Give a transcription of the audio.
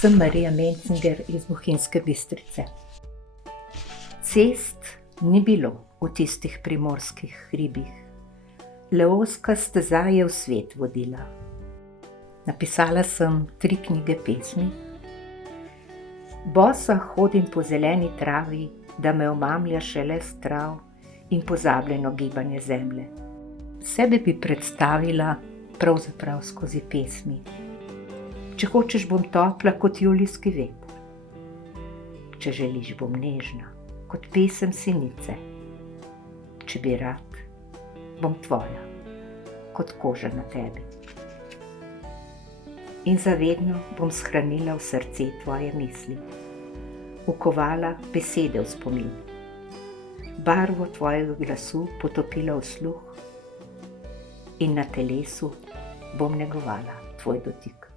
Sem Marija Mencinger iz Bohinjske Bistrice. Cest ni bilo v tistih primorskih hribih. Le ozka steza je v svet vodila. Napisala sem 3 knjige pesmi. Bosa hodim po zeleni travi, da me omamlja šelest trav in pozabljeno gibanje zemlje. Sebe bi predstavila pravzaprav skozi pesmi. Če hočeš, bom topla kot julijski veter. Če želiš, bom nežna kot pesem sinice. Če bi rad, bom tvoja kot koža na tebi. In zavedno bom shranila v srce tvoje misli, ukovala besede v spomin, barvo tvojega glasu potopila v sluh in na telesu bom negovala tvoj dotik.